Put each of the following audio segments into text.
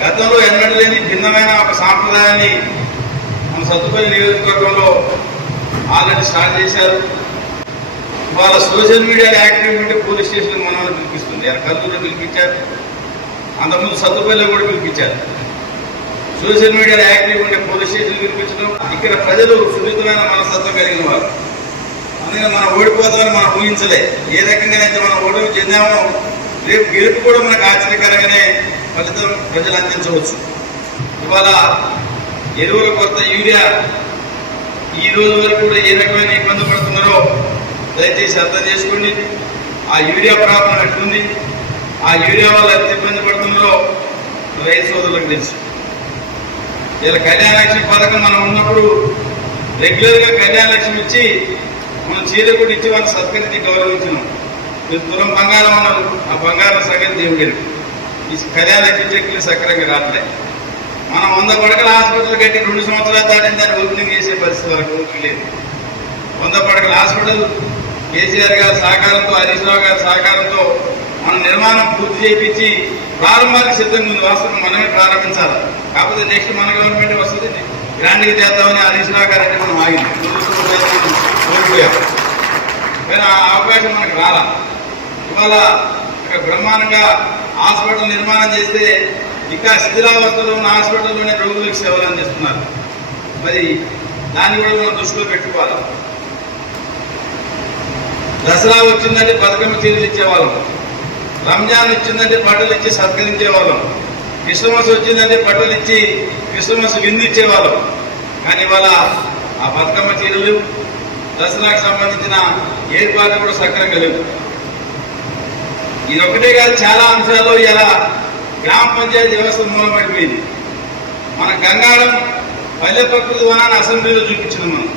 గతంలో ఎన్నడూ లేని భిన్నమైన ఒక సాంప్రదాయాన్ని మన సత్తుపల్లి నియోజకవర్గంలో ఆల్రెడీ స్టార్ట్ చేశారు. ఇవాళ సోషల్ మీడియాలో యాక్టివ్ ఉంటే పోలీస్ స్టేషన్ మనల్ని పిలిపిస్తుంది. కల్లూరులో పిలిపించారు, అంతకుముందు సత్తుపల్లిలో కూడా పిలిపించారు. సోషల్ మీడియాలో యాక్టివ్ ఉంటే పోలీస్ స్టేషన్ పిలిపించడం. ఇక్కడ ప్రజలు సున్నితమైన మనస్తత్వం కలిగిన వారు. అందుకని మనం ఓడిపోతామని మనం ఊహించలే. ఏ రకంగానైతే మనం ఓటమి చెందామో రేపు గెలుపు కూడా మనకు ఆశ్చర్యకరంగానే ఫలితం ప్రజలు అందించవచ్చు. ఇవాళ ఎరువుల కొరత, యూరియా ఈ రోజు వరకు కూడా ఏ రకమైన ఇబ్బంది పడుతున్నారో దయచేసి అర్థం చేసుకోండి. ఆ యూరియా ప్రాబ్లం ఎట్లుంది, ఆ యూరియా వల్ల ఎంత ఇబ్బంది పడుతున్నారో రైతు సోదరులకు తెలుసు. ఇలా కళ్యాణ లక్ష్మి పథకం మనం ఉన్నప్పుడు రెగ్యులర్గా కళ్యాణ లక్ష్మి ఇచ్చి మనం చీర కూడా ఇచ్చి వాళ్ళని సత్కరించి గౌరవించినాం. మీరు తులం బంగారం అన్నారు, ఆ బంగారం సగం దేవుడు. ఈ కళ్యాణ లక్ష్మి చెక్కులు సక్రంగా రావట్లేదు. మనం 100 పడకల హాస్పిటల్ కట్టి 2 సంవత్సరాలు దాటిన దాన్ని ఓపెనింగ్ చేసే పరిస్థితి వరకు ఓపిక లేదు. 100 పడకల హాస్పిటల్ కేసీఆర్ గారి సహకారంతో, హరీష్ రావు గారి సహకారంతో మన నిర్మాణం పూర్తి చేయించి ప్రారంభానికి సిద్ధంగా ఉంది. వాస్తవం మనమే ప్రారంభించాలి. కాకపోతే నెక్స్ట్ మన గవర్నమెంట్ వస్తుంది, గ్రాండ్గా చేద్దామని హరీష్ రావు గారు అంటే మనం ఆగింది, కోల్పోయాం. కానీ ఆ అవకాశం మనకు రాలా. ఇవాళ ఇక్కడ బ్రహ్మాండంగా హాస్పిటల్ నిర్మాణం చేస్తే ఇంకా శిథిలావస్థలో ఉన్న హాస్పిటల్లోనే రోగులకు సేవలు అందిస్తున్నారు. మరి దాన్ని కూడా మనం దృష్టిలో పెట్టుకోవాలి. దసరా వచ్చిందంటే బతుకమ్మ చీరలు ఇచ్చేవాళ్ళం, రంజాన్ వచ్చిందంటే బట్టలు ఇచ్చి సత్కరించేవాళ్ళం, క్రిస్మస్ వచ్చిందంటే బట్టలు ఇచ్చి క్రిస్మస్ విందు ఇచ్చేవాళ్ళం. కానీ ఇవాళ ఆ బతుకమ్మ చీరలు, దసరాకు సంబంధించిన ఏర్పాట్లు కూడా సక్రంగా లేవు. ఇది ఒకటే కాదు, చాలా అంశాల్లో ఇలా గ్రామ పంచాయతీ వ్యవస్థ మూలపడిపోయింది. మన గంగారం పల్లె ప్రకృతి వనాన్ని అసెంబ్లీలో చూపించినాం. మనం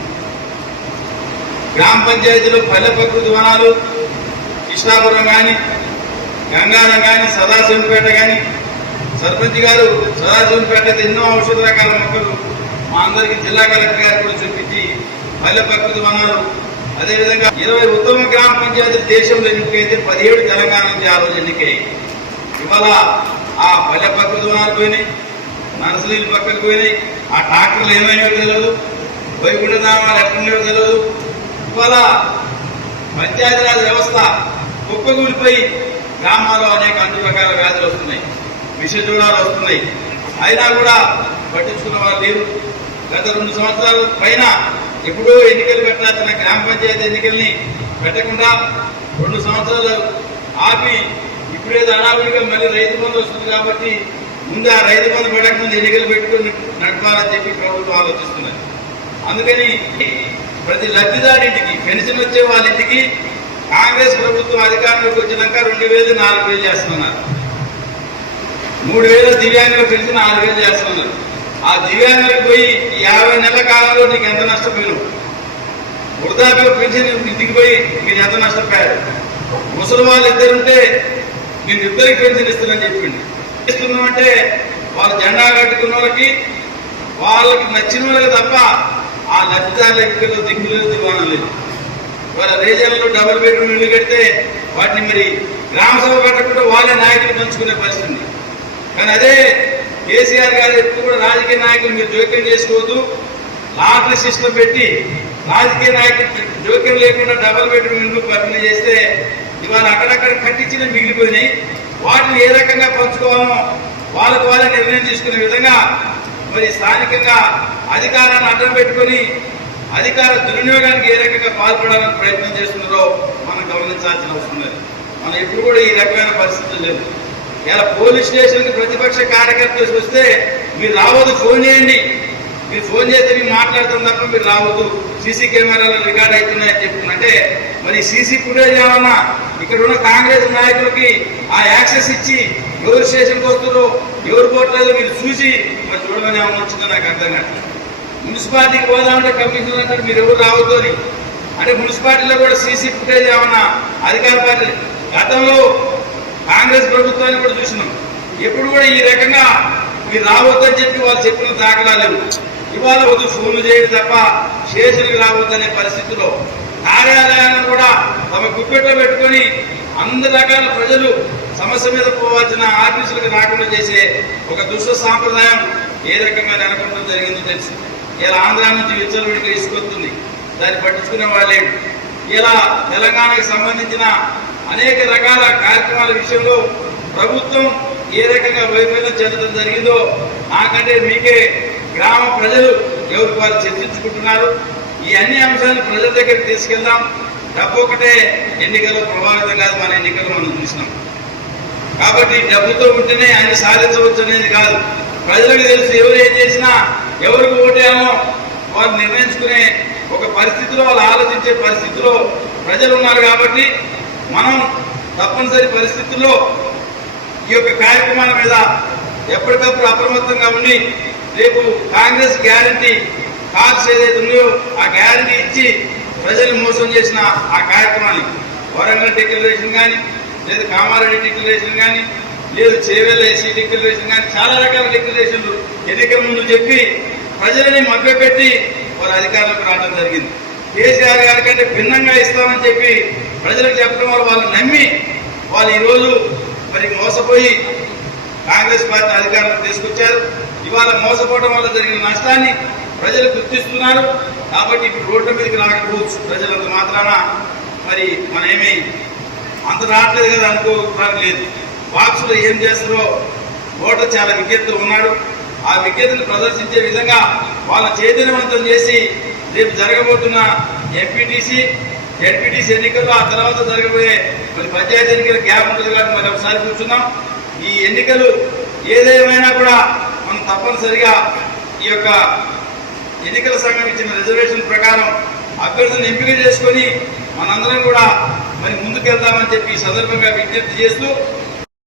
గ్రామ పంచాయతీలో పల్లె ప్రకృతి వనాలు కృష్ణాపురం కానీ, గంగారం కానీ, సదాశివంపేట కానీ, సర్పంచ్ గారు సదాశివంపేట ఎన్నో ఔషధ రకాల మొక్కలు మా అందరికీ జిల్లా కలెక్టర్ గారు కూడా చూపించి పల్లె ప్రకృతి వనాలు, అదేవిధంగా 20 ఉత్తమ గ్రామ పంచాయతీలు దేశంలో ఎన్నికైతే 17 తెలంగాణ నుంచి ఆ రోజు ఎన్నికయ్యాయి. ఇవాళ ఆ పల్లె ప్రకృతి వనాలు పోయినాయి, నర్సరీలు పక్కకు పోయినాయి, ఆ ట్రాక్టర్లు ఏమైనాయో తెలియదు, వైకుంఠధామాలు ఎట్లున్నాయో తెలియదు. ఇవాళ పంచాయతీరాజ్ వ్యవస్థ కుప్పగూలిపోయి గ్రామాల్లో అనేక అన్ని రకాల వ్యాధులు వస్తున్నాయి, విషజ్వరాలు వస్తున్నాయి. అయినా కూడా పట్టించుకున్న వాళ్ళు లేరు. గత 2 సంవత్సరాల పైన ఎప్పుడో ఎన్నికలు పెట్టాల్సిన గ్రామ పంచాయతీ ఎన్నికల్ని పెట్టకుండా 2 సంవత్సరాలు ఆపి ఇప్పుడేదో అనావిడిగా మళ్ళీ రైతు బంధు వస్తుంది కాబట్టి ముందు ఆ రైతు బంధు పెట్టకముందు ఎన్నికలు పెట్టుకుని నడపాలని చెప్పి ప్రభుత్వం ఆలోచిస్తున్నది. అందుకని ప్రతి లబ్ధిదారింటికి పెన్షన్ వచ్చే వాళ్ళ ఇంటికి కాంగ్రెస్ ప్రభుత్వం అధికారంలోకి వచ్చినాక 2000, 4000 చేస్తున్నారు. 3000 దివ్యాంగుల పెన్షన్ 6000 చేస్తున్నారు. ఆ దివ్యాంగులకు పోయి 50 నెలల కాలంలో నీకు ఎంత నష్టపోయినావు? వృద్ధాప్య పెన్షన్ ఇంటికి పోయి మీరు ఎంత నష్టపోయారు? ముసలి వాళ్ళు ఇద్దరుంటే నేను ఇద్దరికి పెన్షన్ ఇస్తానని చెప్పింది. ఇస్తున్నామంటే వాళ్ళు జెండా కట్టుకున్న వాళ్ళకి నచ్చిన వాళ్ళకి తప్ప ఆ లబ్ధిదారుల ఎన్నికల్లో దిక్కులేదు, దివాణం లేదు. వాళ్ళ రీజన్లో డబుల్ బెడ్రూమ్ ఇల్లు కడితే వాటిని మరి గ్రామ సభ కట్టకుండా వాళ్ళే నాయకులు పంచుకునే పరిస్థితి. కానీ అదే కేసీఆర్ గారు ఎప్పుడు కూడా రాజకీయ నాయకులు మీరు జోక్యం చేసుకోవద్దు, లాటరీ సిస్టమ్ పెట్టి రాజకీయ నాయకులు జోక్యం లేకుండా డబుల్ బెడ్రూమ్ ఇల్లు పంపిణీ చేస్తే ఇవాళ అక్కడక్కడ కట్టించిన మిగిలిపోయినాయి. వాటిని ఏ రకంగా పంచుకోవాలో వాళ్ళకు వాళ్ళే నిర్ణయం తీసుకునే విధంగా మరి స్థానికంగా అధికారాన్ని అడ్డం పెట్టుకొని అధికార దుర్వినియోగానికి ఏ రకంగా పాల్పడాలని ప్రయత్నం చేస్తున్నారో మనం గమనించాల్సిన అవసరం లేదు. మనం ఎప్పుడు కూడా ఈ రకమైన పరిస్థితులు లేదు. ఇలా పోలీస్ స్టేషన్కి ప్రతిపక్ష కార్యకర్తలు వస్తే మీరు రావద్దు, ఫోన్ చేయండి. మీరు ఫోన్ చేస్తే మేము మాట్లాడతాం తప్ప మీరు రావద్దు, సీసీ కెమెరాలు రికార్డ్ అవుతున్నాయని చెప్తున్నట్టే మరి సీసీ ఫుటేజ్ ఏమన్నా ఇక్కడ ఉన్న కాంగ్రెస్ నాయకులకి ఆ యాక్సెస్ ఇచ్చి ఎవరు స్టేషన్కి వస్తారో ఎవరు పోవట్లేదో మీరు చూసి మరి చూడమని ఏమన్నా వచ్చిందో నాకు అర్థం కాదు. మున్సిపాలిటీకి పోదామంటే కమిషనర్ అంటారు మీరు ఎవరు రావద్దు అని. అంటే మున్సిపాలిటీలో కూడా సీసీ ఫుటేజ్ ఏమన్నా అధికార పార్టీ గతంలో కాంగ్రెస్ ప్రభుత్వాన్ని కూడా చూసినాం. ఎప్పుడు కూడా ఈ రకంగా మీరు రావద్దని చెప్పి వాళ్ళు చెప్పిన దాఖలాలు ఇవాళ వద్దు ఫోన్లు చేయడం తప్ప స్టేషన్కి రావద్దనే పరిస్థితిలో కార్యాలయాలను కూడా తమ గుప్పెట్లో పెట్టుకొని అన్ని రకాల ప్రజలు సమస్య మీద పోవాల్సిన ఆఫీసులకు రాకుండా చేసే ఒక దుష్ట సాంప్రదాయం ఏ రకంగా నెలకొనడం జరిగిందో తెలుసు. ఇలా ఆంధ్ర నుంచి విచ్చలవిడిగా తీసుకొస్తుంది, దాన్ని పట్టించుకునే వాళ్ళే. ఇలా తెలంగాణకు సంబంధించిన అనేక రకాల కార్యక్రమాల విషయంలో ప్రభుత్వం ఏ రకంగా వైఫల్యం చెందడం జరిగిందో నాకంటే మీకే గ్రామ ప్రజలు ఎవరికి వారు చర్చించుకుంటున్నారు. ఈ అన్ని అంశాలను ప్రజల దగ్గరికి తీసుకెళ్దాం. డబ్బు ఒకటే ఎన్నికల్లో ప్రభావితం కాదు, మన ఎన్నికలు మనం చూసినాం. కాబట్టి డబ్బుతో ఉంటేనే అన్ని సాధించవచ్చు అనేది కాదు. ప్రజలకు తెలుసు ఎవరు ఏం చేసినా ఎవరికి ఓటేయాలో వారు నిర్ణయించుకునే ఒక పరిస్థితిలో, వాళ్ళు ఆలోచించే పరిస్థితిలో ప్రజలు ఉన్నారు. కాబట్టి మనం తప్పనిసరి పరిస్థితుల్లో ఈ యొక్క కార్యక్రమాల మీద ఎప్పటికప్పుడు అప్రమత్తంగా ఉండి రేపు కాంగ్రెస్ గ్యారంటీ కార్డ్స్ ఏదైతే ఉన్నాయో ఆ గ్యారంటీ ఇచ్చి ప్రజలు మోసం చేసిన ఆ కార్యక్రమాన్ని వరంగల్ డిక్లరేషన్ కానీ, లేదు కామారెడ్డి డిక్లరేషన్ కానీ, లేదు చేవేళ్ళ ఏసీ డిక్లరేషన్ కానీ, చాలా రకాల డిక్లరేషన్లు ఎన్నికల ముందు చెప్పి ప్రజలని మభ్యపెట్టి వారు అధికారంలోకి రావడం జరిగింది. కేసీఆర్ గారి కంటే భిన్నంగా ఇస్తామని చెప్పి ప్రజలకు చెప్పడం వల్ల వాళ్ళు నమ్మి వాళ్ళు ఈరోజు మరి మోసపోయి కాంగ్రెస్ పార్టీ అధికారంలో తీసుకొచ్చారు. ఇవాళ మోసపోవడం వల్ల జరిగిన నష్టాన్ని ప్రజలు గుర్తిస్తున్నారు. కాబట్టి ఇప్పుడు రోడ్ల మీదకి రాకపోవచ్చు ప్రజలంత మాత్రాన మరి మనమేమి అంత రావట్లేదు కదా అనుకోవడానికి లేదు. బాక్సులో ఏం చేస్తారో ఓటర్ చాలా విజ్ఞతలు ఉన్నాడు. ఆ విజ్ఞతను ప్రదర్శించే విధంగా వాళ్ళ చైతన్యవంతం చేసి రేపు జరగబోతున్న ఎంపీటీసీ జడ్పీటీసీ ఎన్నికల్లో ఆ తర్వాత జరగబోయే మరి పంచాయతీ ఎన్నికల గ్యాప్ ఉంటుంది కాబట్టి మరి ఒకసారి కూర్చున్నాం. ఈ ఎన్నికలు ఏదేమైనా కూడా మనం తప్పనిసరిగా ఈ యొక్క ఎన్నికల సంఘం ఇచ్చిన రిజర్వేషన్ ప్రకారం అభ్యర్థులను ఎంపిక చేసుకొని మనందరం కూడా మరి ముందుకెళ్తామని చెప్పి ఈ సందర్భంగా విజ్ఞప్తి చేస్తూ